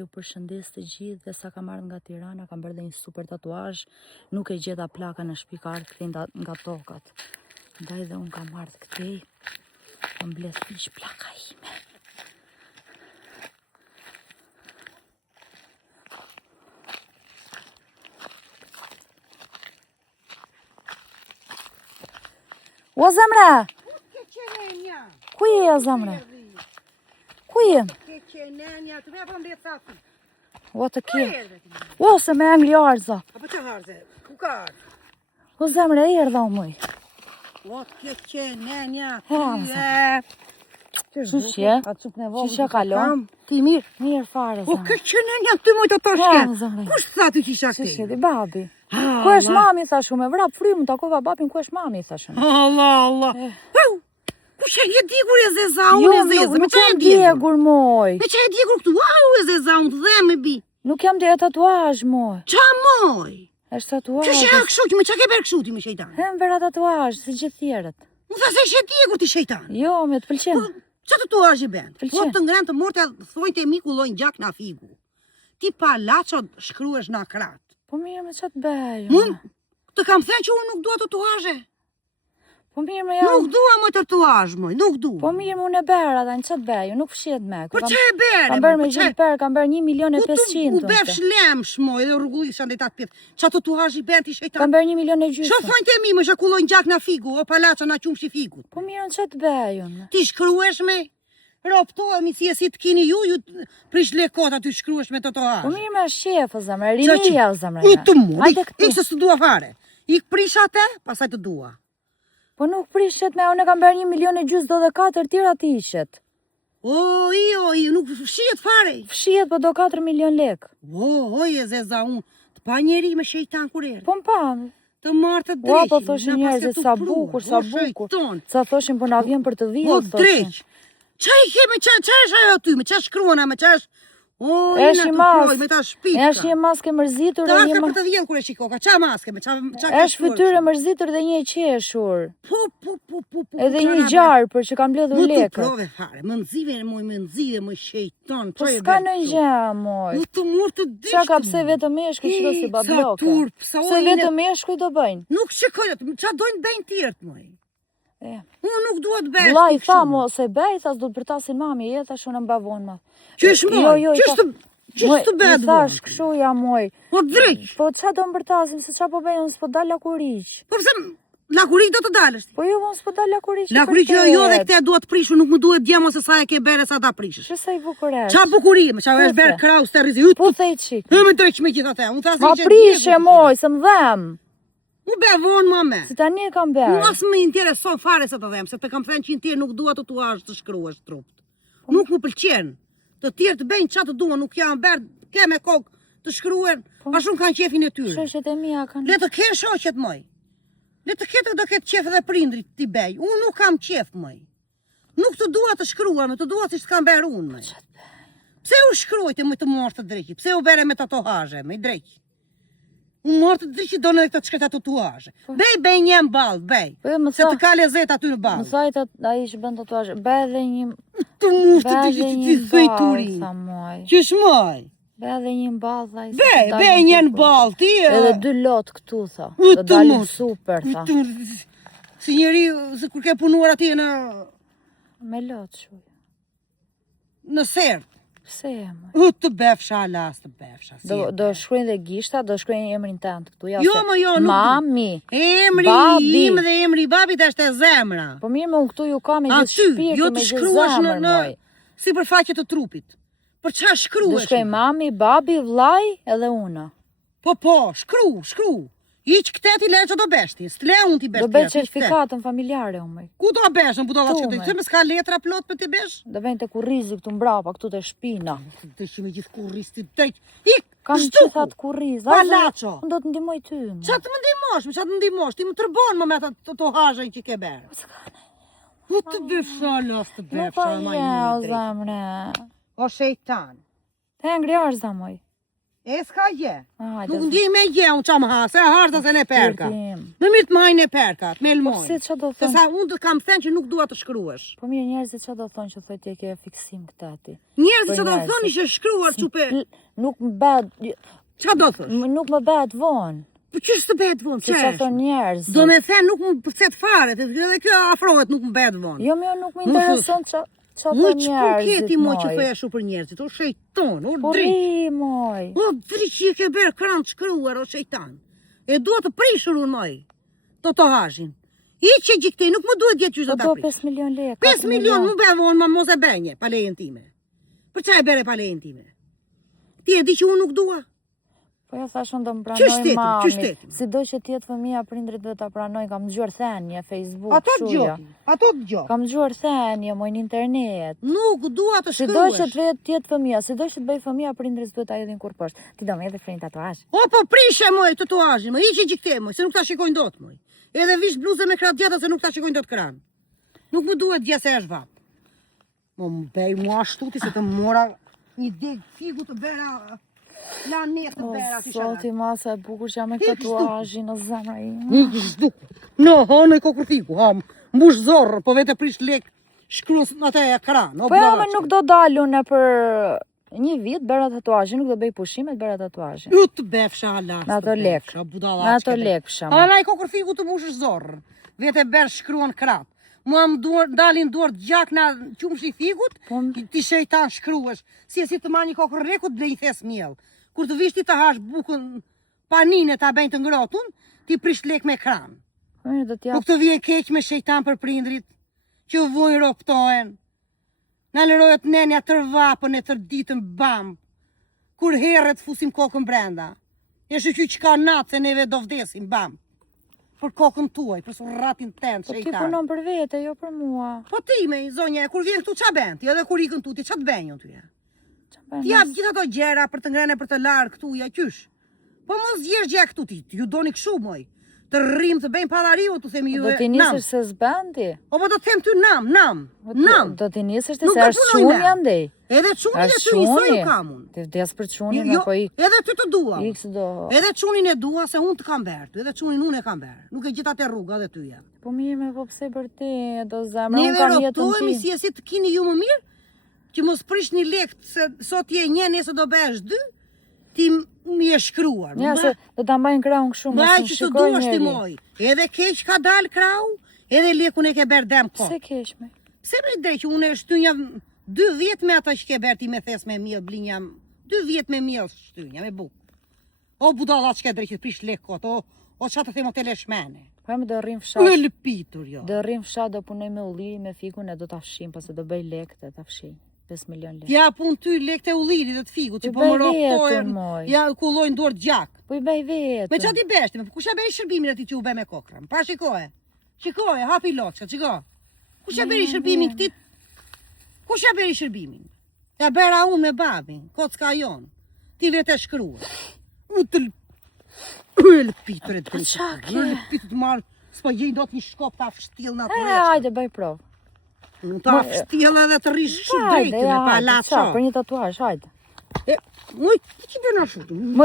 ju përshëndes të gjithë dhe sa kam ardhur nga Tirana, kam bërë dhe një super tatuazh. Nuk e gjeta plaka në shtëpi, ka ardhur kthej nga tokat. Ndaj dhe unë kam ardhur këtej, kam mbledh fish plaka ime. O zemre! Ku je ja zemre? Ku je? O të kje. O se me engri arza. Apo që harze? Ku ka arze? O zemre e erdha u muj. O të kje nenja. Shushe? Shushe kalon? Ti mirë? Mirë fare O zemre. këtë që nenja ty mojtë të toshke. Zemre. Kush të tha ty që isha këti? Shushe di babi. Ku është mami thashu me vrap frymë, takova babin ku është mami thashu. Allah. Ku që e digur e zeza, unë e zeza. Nuk jam djegur moj. Me që e digur këtu, u e zeza, unë të dhe me bi. Nuk jam dhe tatuazh moj. Qa moj? Është tatuazh. Që e kështu, me që ke berë kështu ti me shejtan? Hem vera tatuazh, si gjithë tjerët. Unë tha se ishe djegur ti shejtan. Jo, me të pëlqen. Qa të tuazh i bend? Pëlqen. Po të ngrenë të morte thojnë të miku lojnë gjak na figu. Ti pa laço shkruesh na krat. Po mirë me qatë bejo. Unë të kam thënë që unë nuk dua tatuazhe. Po mirë me jam. Nuk dua më tatuazh, moj, nuk dua. Po mirë me unë e bera dhe në qatë bejo, nuk fshihet me. Po që e bere? Kam bërë me gjithë per, kam bërë 1.500.000. U bef shlemsh, moj, dhe rrugullisha ndaj tatë pjetë. Qa tatuazh i bend ti shejtan? Kam bërë 1.500.000. Ço thonë te mi, më shakullojnë gjak na figu, o palaça na qumshi figut. Po mirë në qatë bejo. Ti shkruesh me roptohemi si e si të kini ju prish lekota ty shkruesh me tatuazh. Po mirë me shef, o zemre, rinia o zemre. I të mu, Hajde këtu. ik se së dua fare. Ik prish atë, pasaj të dua. Po nuk prishet me, unë e kam bërë 1.224.000 tjera të ishet. O, nuk fshihet fare. Fshihet po do 4 milion lek. O, e zeza unë, të pa njeri me shejtan kur erë. Po më pam. Të marrë të Ua, dreqin. po thoshin njerëzit sa bukur, sa bukur. Sa thoshin po na vjen për të O, vjet, thoshin. dreq. Qa i ke me qa është ajo ty, me qa shkruana, me qa është... O, Është një maskë. me ta shpitka. Është një maske mërzitur Ta dhe asa një për të vjen kur e shikoka, qa maske, me qa është fytyrë mërzitur dhe një e qeshur. Po. Edhe një gjarë për që kam mbledhur Mu të lekët. prove fare, më nëzive, më shejton. Po s'ka në gjë, moj. Mu të murë të dishtë. Qa ka pse vetëm meshkuj që do si babloke? Pse vetëm meshkuj do bëjnë? Nuk shikojnë, qa dojnë bëjnë tjertë, moj. Unë nuk duhet bëjnë. Vlla i tha mo se bej, thas do të përtasin mami, e thash unë mbavon ma. Qysh moj, qysh të bëhet thash kështu ja moj. Po drejq. Po qa do më përtasim, se qa po bëjnë, s'po dal lakuriq. Po pëse lakurik do të dalësht? Po jo, unë s'po dal lakuriq. Lakurik jo dhe këte duhet prishu, nuk më duhet djemo se sa e ke bere sa ta prishësh. Që sa i bukuresh? Qa bukurime, qa është berë kraus të rizi. Po thej qik. Me drejq me gjitha te. Ma prishe moj, se më dhem. U be vonë më me. Si tani e kam berë. Unë asë më intereson fare se të dhem, se të kam thënë që në tjerë nuk dua tatuazh të shkruash trupt. Nuk më pëlqen. Të tjerë të bëjnë qa të dua, nuk jam berë, ke me kokë të shkruen, a shumë kanë qefin e tyre. Shoqet e mia kanë. Le të kenë shoqet moj. Le të ketë do ketë qef edhe prindrit t'i bej. Unë nuk kam qef moj. Nuk të dua të shkruar, me të dua si s'kam berë unë moj. Pse u shkruajte më të morë të drejqi? Pse u bere me tatuazhe, me i drejqi? Unë morë të drejqi do në dhe këtë qëka tatuazhe. Bej një mballë, bej. Se të ka lezet aty në ballë. Më thajt a i që bën tatuazhe, bej dhe një... Të muftë të drejqi të dhejturin. Qysh moj? Bej dhe një mballë, tha i se Bej një në ballë, ti e... Edhe 2 lot këtu, tha. Do dalin super, tha. Si njeri, se kur ke punuar atje në... Me lot, shuj. Në sert. Pse e, moj? Të befsha, alas, të befsha. Do shkruajnë dhe gishta, do shkruajnë emrin tënd këtu. Jo, më jo, nuk... Mami, emri im dhe emri babit është e zemra. Po mirë me unë këtu ju ka me gjithë shpirti, me gjithë zemër, moj. Si për faqe të trupit. Për qa shkruesh? Do shkruaj mami, babi, vllai edhe una. Po, shkru. Iq këte ti le që do beshti, s'le unë ti beshti. Do bëj certifikatën familjare, unë. Ku do beshën, budolla që të se më s'ka letra plot për ti besh? Do vejnë të kurrizi këtu mbrapa, këtu të shpina. Të që me gjithë kurriz ti të ik, kam qëthat kurriz. Palaco. Unë do të ndimoj ty. Qa të më ndimosh, ti më tërbon më me të hajën që ke berë. Po të befsha, las të befsha, ma o zemre. O shejtan. Të ngri arza, moj. E s'ka gje. Hajde. Nuk ndjej me gje, unë qam ha, se harta se ne perka. Shpirtim. Më mirë të majnë e perkat, me Po lmojnë. pse ç'a do Se thonë? sa unë të kam thënë që nuk dua të shkruash. Po mirë, njerëzit ç'a do thonë që thotë ke fiksim këtë ti. Njerëzit Po që do njerëzit. thoni që shkruar çupe. Nuk më bëhet Ç'a do thosh? nuk më bëhet vonë. Po ç'është të bëhet vonë? Se ç'a thonë njerëzit. Do me thënë nuk më pëset fare, edhe kjo afrohet nuk më bëhet vonë. Jo, më nuk më intereson ç'a Mu thonë që njerëzit. përketi moj që thoja shu për njerëzit, o shejton, o Po driq. ri, moj. O driq që i ke berë kranë të shkruar, o shejtan. E duhet të prishur unë moj, të hashin. I që gjikte, nuk më duhet djetë që Po të do prish. 5 milion lekë. 5 milion më bëhe vonë, ma mos e benje, pa lejen time. Për qa e bere pa lejen time? Ti e di që unë nuk dua? Po ja thash unë do më Që pranoj shtetim, që mami. shtetim? Sido që tjetë fëmija prindrit do ta pranoj, kam dëgjuar thënie Facebook, Ato të shuja. gjoki, ato të gjoki. Kam dëgjuar thënie moj në internet. Nuk dua të Sido shkruash. që të vetë tjetë fëmija, sido që të bëj fëmija prindrit duhet ta hedhin kur poshtë. Ti do më jete frin tatuazh. O, po prishe moj tatuazhin, moj, i që gjikte moj, se nuk ta shikojnë dot moj. Edhe vish bluzë me kratë gjata se nuk ta shikojnë dot kran. Nuk më duhet dje se është vap. Mo më bej mua ashtu ti se të mora një deg figu të bera, la net të O, bera ti zoti masa e bukur që jam me Hiq tatuazhin në zemra ime. Një zhduk. No, ha në kokër figu, ha, mbush zorë, po vete prish lek, shkruan atë e kran. Po ja, me nuk do dalu në për një vit bëra tatuazhin, nuk do bëj pushimet bëra tatuazhin. Ju të befsha halas. Me ato lek. Me ato lek shama. Ha në kokër figu të mbushësh zorë. Vete ber shkruan krap. Mua më dalin duart gjak na qumshi figut, ti shejtan shkruash. Si të marrë një kokër lekut dhe i thes miell. Kur të vish ti të hash bukën panine ta bëjnë të ngrotun, ti prish lek me kran. Do t'ja. Po këtë vjen keq me shejtan për prindrit, që vojnë roptohen. Na lërohet nenja tër vapën e tër ditën bam. Kur herret fusim kokën brenda. E shqy që ka natë se neve do vdesim bam. Për kokën tuaj, për surratin tënd, Po ti shejtan. punon për vete, jo për mua. Po ti me zonja, kur vjen këtu qa ben ti, edhe kur ikën tu ti, qa të benjën ty? Çfarë Ti jap gjithë ato gjera për të ngrënë për të larë këtu, ja qysh. Po mos gjesh gjë këtu ti, ju doni kështu moj. Të rrim të bëjmë pallariu, të themi ju Do t'i nam. nisësh se s'bandi. O po do të them ty nam. Do t'i nisësh ti Nuk se do është punoj çuni me. andej. Edhe çunin e Është ty njësoj çuni. u kam unë. Ti vdes për çunin Jo, apo ik? edhe ty të dua. Ik s'do. Edhe çunin e dua se unë të kam berë, edhe çunin unë e kam berë. Nuk e gjitha te rruga dhe ty jam. Po mirë me po pse për ti, do zemra, unë Neve kam jetën roptohemi ti. si e si të kini ju më mirë, që mos prish një lek se sot je një, nesër do bëhesh dy, ti më je shkruar. Ja, se do ta mbajnë krahun kështu, mos Mbaj më që të shikoj duash ti njeri. moj. Edhe keq ka dal krau, edhe lekun e ke berë dem kot. Pse keq me? Pse me drejt që unë e shtynja 2 vjet me ata që ke berë ti me thes me miell blinja, 2 vjet me miell shtynja me buk. O budalla që ke drejt që prish lek kot, o çfarë të them o teleshmene. Po më do rrim U fshat. e lëpitur jo. Do rrim fshat, do punoj me ulliri, me fikun e do ta fshim, pas se do bëj lekë e ta fshij. 5 milion lekë. Ja pun ty lek të ullirit dhe të figut, që I po më bëj roptojnë, vetën, moj. ja kullojnë dorë gjak. Po i bëj vetë. Me qa ti beshti, me kush ja beri shërbimin ati që u be me kokra? Pa shikoje, hapi loçka, shiko. Kush ja beri shërbimin këtit? Kush ja beri shërbimin? Ja bera unë me babin, kocka jonë. Ti vetë e shkrua. U të lëpitur e të qa ke? lëpitur të marë, s'po gjej do të një shkop ta fështil në atë Hajde bëj provë. ta fështil edhe të rish shumë Hajde, drejtën, ja, e pa hajde. latë Qa, për një tatuazh, hajde. Moj, që bërë në shutu?